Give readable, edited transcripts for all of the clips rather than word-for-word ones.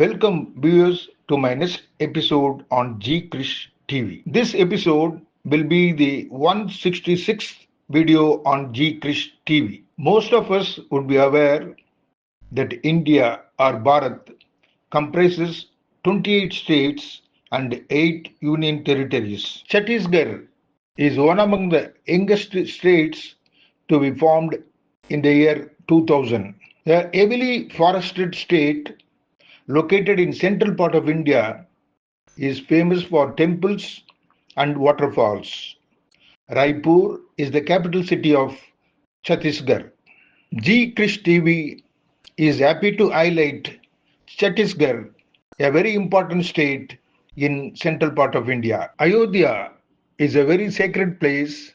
Welcome viewers to my next episode on G Krish TV. This episode will be the 166th video on G Krish TV. Most of us would be aware that India or Bharat comprises 28 states and 8 union territories. Chhattisgarh is one among the youngest states to be formed in the year 2000. A heavily forested state located in central part of India is famous for temples and waterfalls. Raipur is the capital city of Chhattisgarh. G Krish TV is happy to highlight Chhattisgarh, a very important state in central part of India. Ayodhya is a very sacred place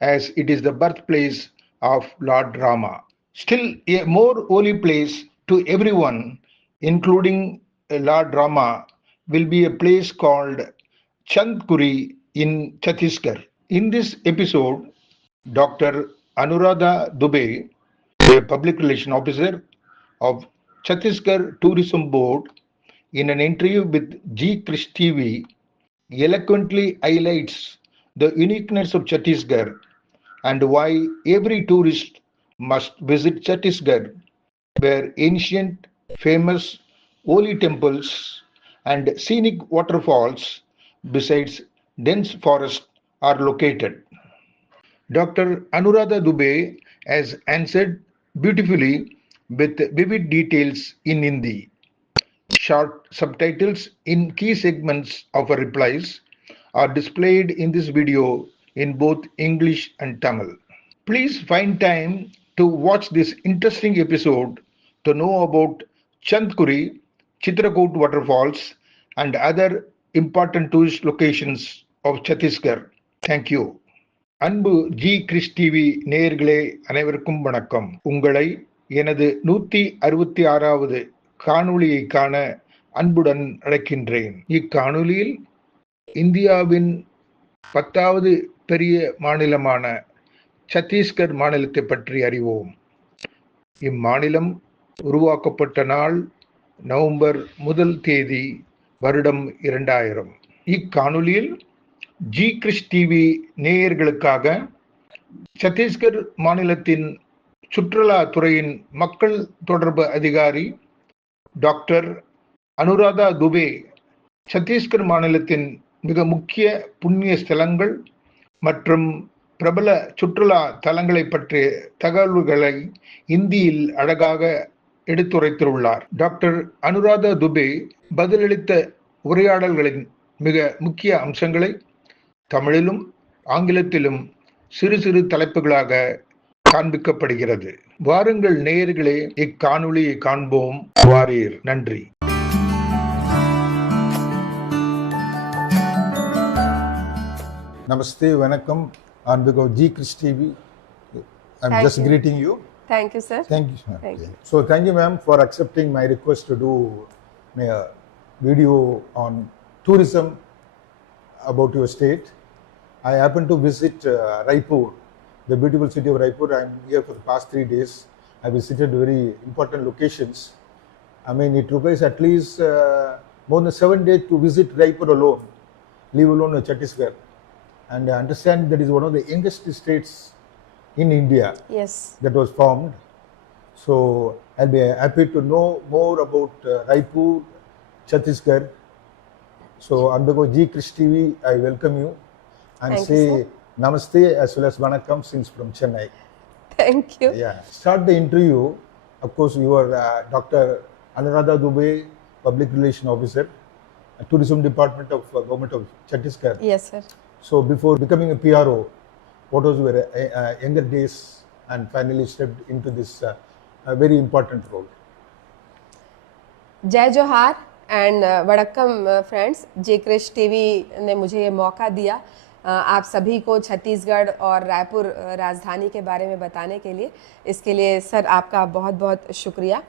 as it is the birthplace of Lord Rama. Still a more holy place to everyone, including Lord Rama, will be a place called Chandkuri in Chhattisgarh. In this episode, Dr. Anuradha Dubey, a public relation officer of Chhattisgarh Tourism Board, in an interview with G Krish TV, eloquently highlights the uniqueness of Chhattisgarh and why every tourist must visit Chhattisgarh, where ancient, famous, holy temples and scenic waterfalls, besides dense forests, are located. Dr. Anuradha Dubey has answered beautifully with vivid details in Hindi. Short subtitles in key segments of her replies are displayed in this video in both English and Tamil. Please find time to watch this interesting episode to know about Chandkuri, Chitrakoot waterfalls, and other important tourist locations of Chhattisgarh. Thank you. அன்பு G Chris TV நேயர்களே அனைவருக்கும் வணக்கம். உங்களை எனது 166வது காணொளியை காண அன்புடன் அழைக்கின்றேன். இக்காணொளியில் இந்தியாவின் 10வது பெரிய மாநிலமான சத்தீஸ்கர் மாநிலத்தை பற்றி அறிவோம். இம்மாநிலம் உருவாக்கப்பட்ட நாள் நவம்பர் 1 தேதி வருடம் 2000. இக்காணொளியில் ஜி கிறிஸ் டிவி நேயர்களுக்காக சத்தீஸ்கர் மாநிலத்தின் சுற்றுலா துறையின் மக்கள் தொடர்பு அதிகாரி டாக்டர் அனுராதா துபே சத்தீஸ்கர் மாநிலத்தின் மிக முக்கிய புண்ணிய ஸ்தலங்கள் மற்றும் பிரபல சுற்றுலா தலங்களை பற்றிய தகவல்களை இந்தியில் அழகாக எடுத்துரைத்துள்ளார். டாக்டர் அனுராதா துபே பதிலளித்த உரையாடல்களின் மிக முக்கிய அம்சங்களை தமிழிலும் ஆங்கிலத்திலும் சிறு சிறு தலைப்புகளாக காண்பிக்கப்படுகிறது. வாருங்கள் நேயர்களே, இக்காணொளியை காண்போம். வாரீர். நன்றி. Namaste, Vanakkam. On behalf of G Krish TV, I'm just greeting you. Thank you, sir. Thank you. Thank you. So, thank you, ma'am, for accepting my request to do a video on tourism about your state. I happen to visit Raipur, the beautiful city of Raipur. I'm here for the past 3 days. I visited very important locations. I mean, it requires at least more than 7 days to visit Raipur alone, leave alone Chhattisgarh. And I understand that is one of the youngest states in India. Yes. That was formed. So I'll be happy to know more about Raipur, Chhattisgarh. So on behalf of G Krish TV, I welcome you and Thank say you, sir. Namaste as well as Vanakkam since from Chennai. Thank you. Yeah. Start the interview. Of course, you are Dr. Anuradha Dubey, Public Relation Officer, Tourism Department of Government of Chhattisgarh. Yes, sir. So before becoming a PRO, what was your younger days and finally stepped into this very important role? जय जोहार and वड़क्कम friends. J Krish TV ने मुझे ये मौका दिया आप सभी को छत्तीसगढ़ और रायपुर राजधानी के बारे में बताने के लिए. इसके लिए सर आपका बहुत बहुत शुक्रिया.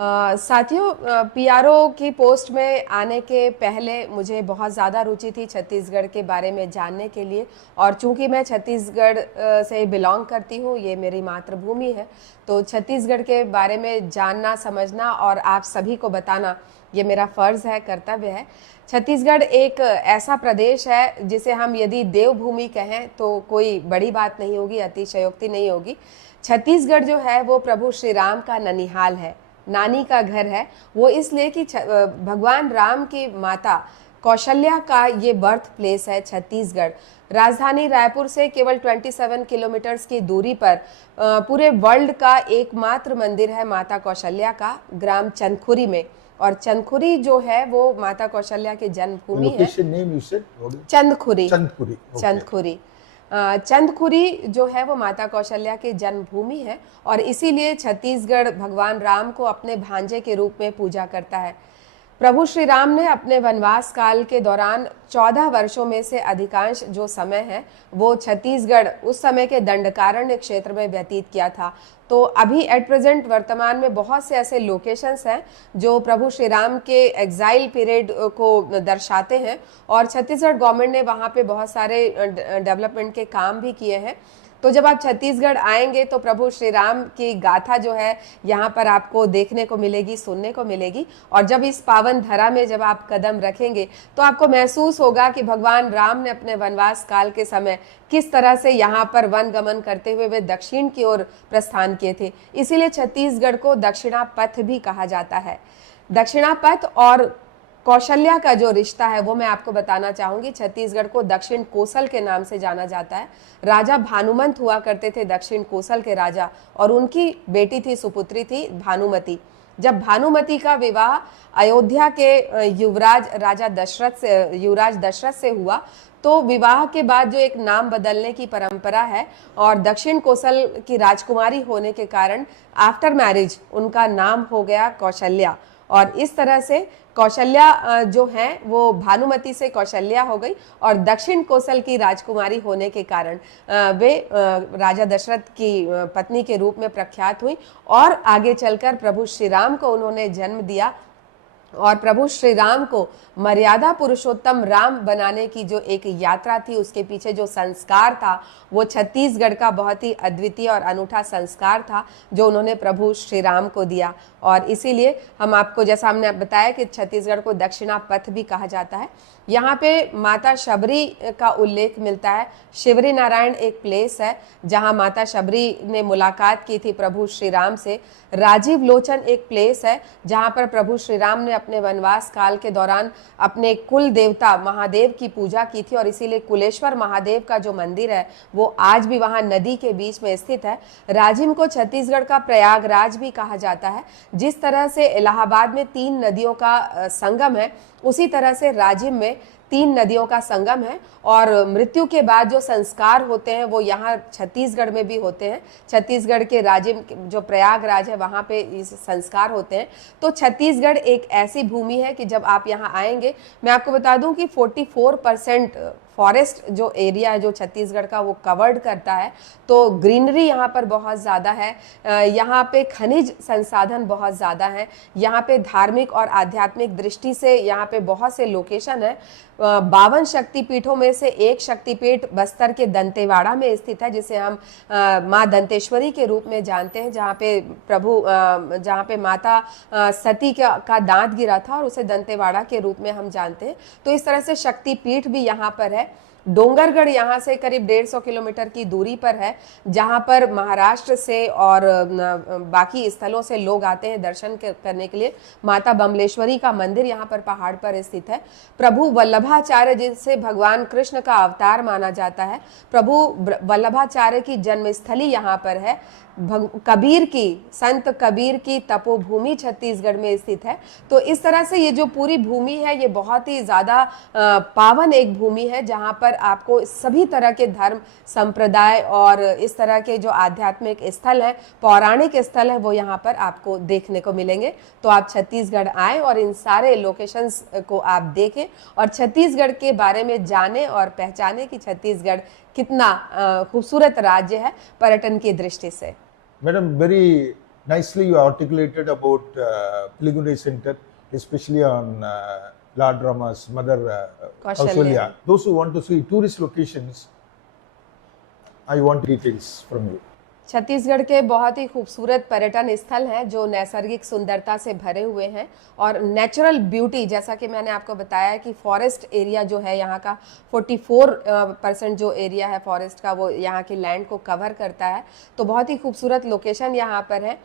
साथियों, पीआरओ की पोस्ट में आने के पहले मुझे बहुत ज़्यादा रुचि थी छत्तीसगढ़ के बारे में जानने के लिए, और चूंकि मैं छत्तीसगढ़ से बिलोंग करती हूँ, ये मेरी मातृभूमि है, तो छत्तीसगढ़ के बारे में जानना, समझना और आप सभी को बताना ये मेरा फ़र्ज़ है, कर्तव्य है। छत्तीसगढ़ एक ऐसा प्रदेश है जिसे हम यदि देवभूमि कहें तो कोई बड़ी बात नहीं होगी, अतिशयोक्ति नहीं होगी। छत्तीसगढ़ जो है वो प्रभु श्री राम का ननिहाल है, नानी का घर है। वो इसलिए कि भगवान राम की माता कौशल्या का ये बर्थ प्लेस है छत्तीसगढ़। राजधानी रायपुर से केवल 27 किलोमीटर्स की दूरी पर पूरे वर्ल्ड का एकमात्र मंदिर है माता कौशल्या का, ग्राम चंदखुरी में। और चंदखुरी जो है वो माता कौशल्या की जन्मभूमि है। चंदखुरी, चंदखुरी, चंदखुरी। चंदखुरी जो है वो माता कौशल्या की जन्मभूमि है, और इसीलिए छत्तीसगढ़ भगवान राम को अपने भांजे के रूप में पूजा करता है। प्रभु श्री राम ने अपने वनवास काल के दौरान 14 वर्षों में से अधिकांश जो समय है वो छत्तीसगढ़, उस समय के दंडकारण्य क्षेत्र में व्यतीत किया था। तो अभी एट प्रेजेंट वर्तमान में बहुत से ऐसे लोकेशंस हैं जो प्रभु श्री राम के एग्जाइल पीरियड को दर्शाते हैं, और छत्तीसगढ़ गवर्नमेंट ने वहाँ पे बहुत सारे डेवलपमेंट के काम भी किए हैं। तो जब आप छत्तीसगढ़ आएंगे तो प्रभु श्री राम की गाथा जो है यहाँ पर आपको देखने को मिलेगी, सुनने को मिलेगी। और जब इस पावन धरा में जब आप कदम रखेंगे तो आपको महसूस होगा कि भगवान राम ने अपने वनवास काल के समय किस तरह से यहाँ पर वन गमन करते हुए वे दक्षिण की ओर प्रस्थान किए थे। इसीलिए छत्तीसगढ़ को दक्षिणा पथ भी कहा जाता है। दक्षिणा पथ और कौशल्या का जो रिश्ता है वो मैं आपको बताना चाहूंगी। छत्तीसगढ़ को दक्षिण कोसल के नाम से जाना जाता है। राजा भानुमंत हुआ करते थे दक्षिण कोसल के राजा, और उनकी बेटी थी, सुपुत्री थी भानुमति। जब भानुमति का विवाह अयोध्या के युवराज दशरथ से हुआ तो विवाह के बाद जो एक नाम बदलने की परंपरा है, और दक्षिण कोसल की राजकुमारी होने के कारण आफ्टर मैरिज उनका नाम हो गया कौशल्या। और इस तरह से कौशल्या जो है वो भानुमति से कौशल्या हो गई, और दक्षिण कोसल की राजकुमारी होने के कारण वे राजा दशरथ की पत्नी के रूप में प्रख्यात हुई, और आगे चलकर प्रभु श्री राम को उन्होंने जन्म दिया। और प्रभु श्री राम को मर्यादा पुरुषोत्तम राम बनाने की जो एक यात्रा थी, उसके पीछे जो संस्कार था वो छत्तीसगढ़ का बहुत ही अद्वितीय और अनूठा संस्कार था जो उन्होंने प्रभु श्री राम को दिया। और इसीलिए हम आपको, जैसा हमने बताया कि छत्तीसगढ़ को दक्षिणा पथ भी कहा जाता है। यहाँ पे माता शबरी का उल्लेख मिलता है। शिवरी नारायण एक प्लेस है जहाँ माता शबरी ने मुलाकात की थी प्रभु श्री राम से। राजीव लोचन एक प्लेस है जहाँ पर प्रभु श्री राम ने अपने वनवास काल के दौरान अपने कुल देवता महादेव की पूजा की थी, और इसीलिए कुलेश्वर महादेव का जो मंदिर है वो आज भी वहाँ नदी के बीच में स्थित है। राजिम को छत्तीसगढ़ का प्रयागराज भी कहा जाता है। जिस तरह से इलाहाबाद में 3 नदियों का संगम है, उसी तरह से राजिम में 3 नदियों का संगम है, और मृत्यु के बाद जो संस्कार होते हैं वो यहाँ छत्तीसगढ़ में भी होते हैं। छत्तीसगढ़ के राजिम जो प्रयागराज है वहाँ पे इस संस्कार होते हैं। तो छत्तीसगढ़ एक ऐसी भूमि है कि जब आप यहाँ आएंगे, मैं आपको बता दूं कि 44% फॉरेस्ट जो एरिया है जो छत्तीसगढ़ का वो कवर्ड करता है। तो ग्रीनरी यहाँ पर बहुत ज़्यादा है, यहाँ पे खनिज संसाधन बहुत ज़्यादा है, यहाँ पे धार्मिक और आध्यात्मिक दृष्टि से यहाँ पे बहुत से लोकेशन है। 52 शक्तिपीठों में से एक शक्तिपीठ बस्तर के दंतेवाड़ा में स्थित है, जिसे हम माँ दंतेश्वरी के रूप में जानते हैं, जहाँ पे माता सती का दांत गिरा था और उसे दंतेवाड़ा के रूप में हम जानते हैं। तो इस तरह से शक्तिपीठ भी यहाँ पर है। डोंगरगढ़ यहाँ से करीब 150 किलोमीटर की दूरी पर है, जहाँ पर महाराष्ट्र से और बाकी स्थलों से लोग आते हैं दर्शन करने के लिए। माता बमलेश्वरी का मंदिर यहाँ पर पहाड़ पर स्थित है। प्रभु वल्लभाचार्य जिसे भगवान कृष्ण का अवतार माना जाता है, प्रभु वल्लभाचार्य की जन्मस्थली यहाँ पर है। संत कबीर की तपोभूमि छत्तीसगढ़ में स्थित है। तो इस तरह से ये जो पूरी भूमि है ये बहुत ही ज़्यादा पावन एक भूमि है, जहाँ पर आपको सभी तरह के धर्म संप्रदाय और इस तरह के जो आध्यात्मिक स्थल है, पौराणिक स्थल है, वो यहाँ पर आपको देखने को मिलेंगे। तो आप छत्तीसगढ़ आएँ और इन सारे लोकेशंस को आप देखें और छत्तीसगढ़ के बारे में जानें और पहचानें कि छत्तीसगढ़ कितना खूबसूरत राज्य है पर्यटन की दृष्टि से। Madam, very nicely you articulated about pilgrimage center, especially on Lord Rama's mother Kaushalya. Those who want to see tourist locations, I want details from you. Chhattisgarh के बहुत ही खूबसूरत पर्यटन स्थल हैं जो नैसर्गिक सुंदरता से भरे हुए हैं और नेचुरल ब्यूटी, जैसा कि मैंने आपको बताया कि फॉरेस्ट एरिया जो है यहाँ का 44% जो एरिया है फॉरेस्ट का वो यहाँ की लैंड को कवर करता है। तो बहुत ही खूबसूरत लोकेशन यहाँ पर है।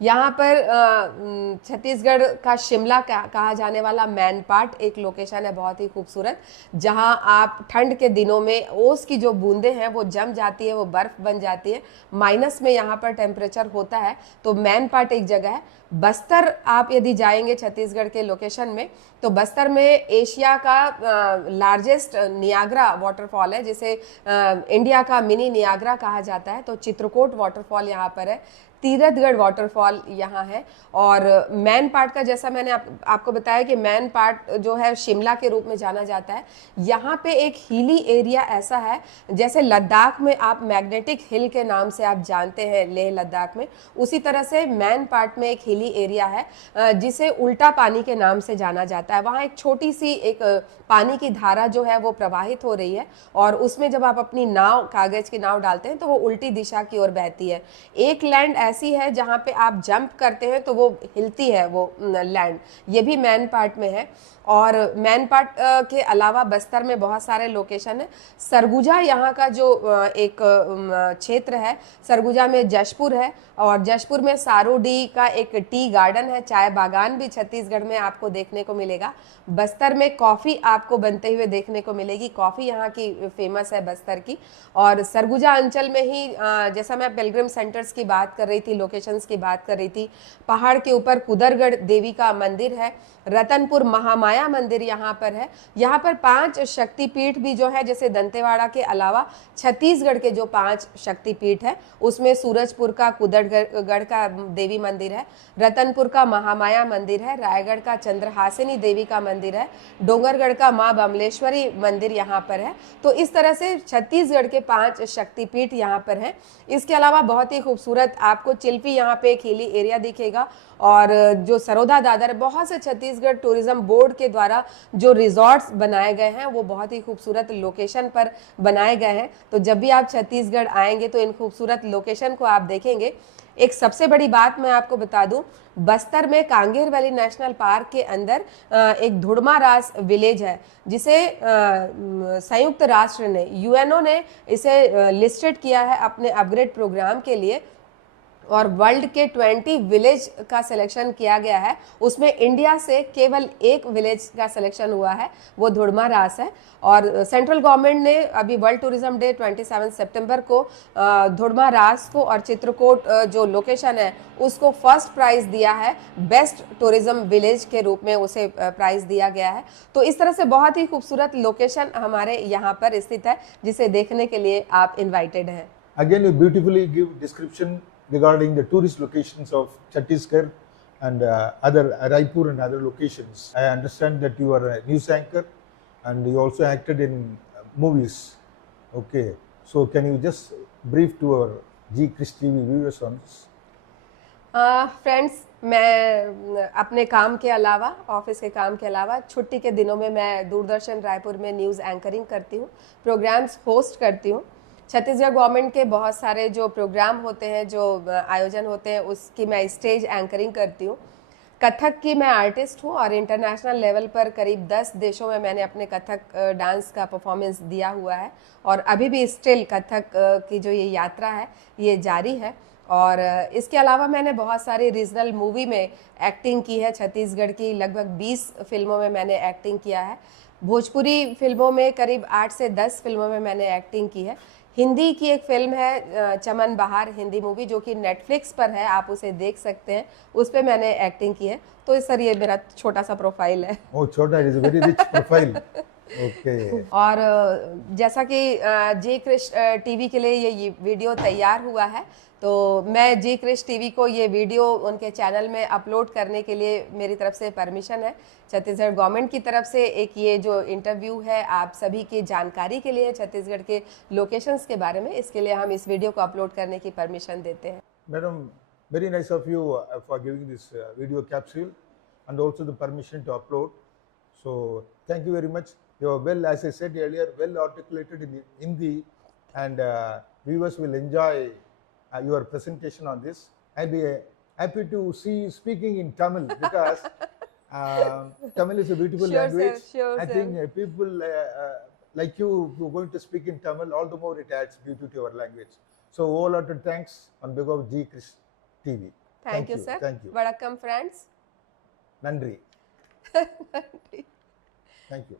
यहाँ पर छत्तीसगढ़ का शिमला कहा जाने वाला मैनपाट एक लोकेशन है बहुत ही खूबसूरत, जहाँ आप ठंड के दिनों में ओस की जो बूंदें हैं वो जम जाती है, वो बर्फ बन जाती है, माइनस में यहाँ पर टेम्परेचर होता है। तो मैनपाट एक जगह है। बस्तर आप यदि जाएंगे छत्तीसगढ़ के लोकेशन में तो बस्तर में एशिया का लार्जेस्ट नियाग्रा वाटरफॉल है, जिसे इंडिया का मिनी नियाग्रा कहा जाता है। तो चित्रकूट वाटरफॉल यहाँ पर है, तीरथगढ़ वाटरफॉल यहाँ है। और मैनपाट का जैसा मैंने आपको बताया कि मैनपाट जो है शिमला के रूप में जाना जाता है। यहाँ पे एक हिली एरिया ऐसा है जैसे लद्दाख में आप मैग्नेटिक हिल के नाम से आप जानते हैं लेह लद्दाख में, उसी तरह से मैनपाट में एक हिली एरिया है जिसे उल्टा पानी के नाम से जाना जाता है। वहाँ एक छोटी सी एक पानी की धारा जो है वो प्रवाहित हो रही है और उसमें जब आप अपनी नाव, कागज की नाव डालते हैं तो वो उल्टी दिशा की ओर बहती है। एक लैंड ऐसी है जहाँ पे आप जंप करते हैं तो वो हिलती है वो लैंड, ये भी मैनपाट में है। और मैनपाट के अलावा बस्तर में बहुत सारे लोकेशन है। सरगुजा यहाँ का जो एक क्षेत्र है, सरगुजा में जशपुर है और जशपुर में सारूडी का एक टी गार्डन है, चाय बागान भी छत्तीसगढ़ में आपको देखने को मिलेगा। बस्तर में कॉफ़ी आपको बनते हुए देखने को मिलेगी, कॉफ़ी यहाँ की फेमस है बस्तर की। और सरगुजा अंचल में ही जैसा मैं पिलग्रिम सेंटर्स की बात कर रही थी, लोकेशंस की बात कर रही थी, पहाड़ के ऊपर कुदरगढ़ देवी का मंदिर है, रतनपुर महामाया मंदिर यहाँ पर है। यहाँ पर 5 शक्तिपीठ भी जो है, जैसे दंतेवाड़ा के अलावा छत्तीसगढ़ के जो 5 शक्तिपीठ है उसमें सूरजपुर का कुदरगढ़ का देवी मंदिर है, रतनपुर का महामाया मंदिर है, रायगढ़ का चंद्रहासिनी देवी का मंदिर है, डोंगरगढ़ का माँ बमलेश्वरी मंदिर यहाँ पर है। तो इस तरह से छत्तीसगढ़ के 5 शक्तिपीठ यहाँ पर हैं। इसके अलावा बहुत ही खूबसूरत आपको चिल्फी यहाँ पे एक हिली एरिया दिखेगा और जो सरोदा दादर, बहुत से छत्तीसगढ़ टूरिज्म बोर्ड के द्वारा जो रिजॉर्ट्स बनाए गए हैं वो बहुत ही खूबसूरत लोकेशन पर बनाए गए हैं। तो जब भी आप छत्तीसगढ़ आएंगे तो इन खूबसूरत लोकेशन को आप देखेंगे। एक सबसे बड़ी बात मैं आपको बता दूं, बस्तर में कांगेर वैली नेशनल पार्क के अंदर एक धुड़मा रास विलेज है जिसे संयुक्त राष्ट्र ने, यूएनओ ने इसे लिस्टेड किया है अपने अपग्रेड प्रोग्राम के लिए और वर्ल्ड के 20 विलेज का सिलेक्शन किया गया है। उसमें इंडिया से केवल एक विलेज का सिलेक्शन हुआ है, वो धुड़मा रास है। और सेंट्रल गवर्नमेंट ने अभी वर्ल्ड टूरिज्म डे 27 सितंबर को धुड़मा रास को और चित्रकूट जो लोकेशन है उसको फर्स्ट प्राइज दिया है, बेस्ट टूरिज्म विलेज के रूप में उसे प्राइज दिया गया है। तो इस तरह से बहुत ही खूबसूरत लोकेशन हमारे यहाँ पर स्थित है जिसे देखने के लिए आप इन्वाइटेड हैं। Again, you beautifully give description regarding the tourist locations of Chhattisgarh and other Raipur and other locations. I understand that you are a news anchor and you also acted in movies. Okay, so can you just brief to our G Krish TV viewers on this? Friends, मैं अपने काम के अलावा, office के काम के अलावा छुट्टी के दिनों में मैं दूरदर्शन रायपुर में न्यूज़ एंकरिंग करती हूँ, प्रोग्राम्स होस्ट करती हूँ। छत्तीसगढ़ गवर्नमेंट के बहुत सारे जो प्रोग्राम होते हैं, जो आयोजन होते हैं, उसकी मैं स्टेज एंकरिंग करती हूँ। कथक की मैं आर्टिस्ट हूँ और इंटरनेशनल लेवल पर करीब 10 देशों में मैंने अपने कथक डांस का परफॉर्मेंस दिया हुआ है और अभी भी स्टिल कथक की जो ये यात्रा है ये जारी है। और इसके अलावा मैंने बहुत सारी रीजनल मूवी में एक्टिंग की है। छत्तीसगढ़ की लगभग 20 फिल्मों में मैंने एक्टिंग किया है। भोजपुरी फिल्मों में करीब 8 से 10 फिल्मों में मैंने एक्टिंग की है। हिंदी की एक फिल्म है चमन बहार, हिंदी मूवी, जो कि नेटफ्लिक्स पर है, आप उसे देख सकते हैं, उस पर मैंने एक्टिंग की है। तो इस तरह ये मेरा छोटा सा प्रोफाइल है। Oh, छोटा, it is a very rich profile. Okay. और जैसा कि जी कृष टीवी के लिए ये वीडियो तैयार हुआ है, तो मैं जी कृष टीवी को ये वीडियो उनके चैनल में अपलोड करने के लिए मेरी तरफ से परमिशन है। छत्तीसगढ़ गवर्नमेंट की तरफ से एक ये जो इंटरव्यू है आप सभी की जानकारी के लिए, छत्तीसगढ़ के लोकेशंस के बारे में, इसके लिए हम इस वीडियो को अपलोड करने की परमिशन देते हैं। Madam, Very nice of you for giving this video capsule and also the permission to upload. So thank you very much. You are well, as I said earlier, well articulated in Hindi, and viewers will enjoy your presentation on this. I'll be happy to see you speaking in Tamil because Tamil is a beautiful Sure, language. sir. Sure, I sir. think people like you who are going to speak in Tamil, all the more it adds beauty to your language. So wholehearted thanks on behalf of G Krish TV. Thank you, sir. Thank you. Vanakkam, friends. Nandri. Thank you.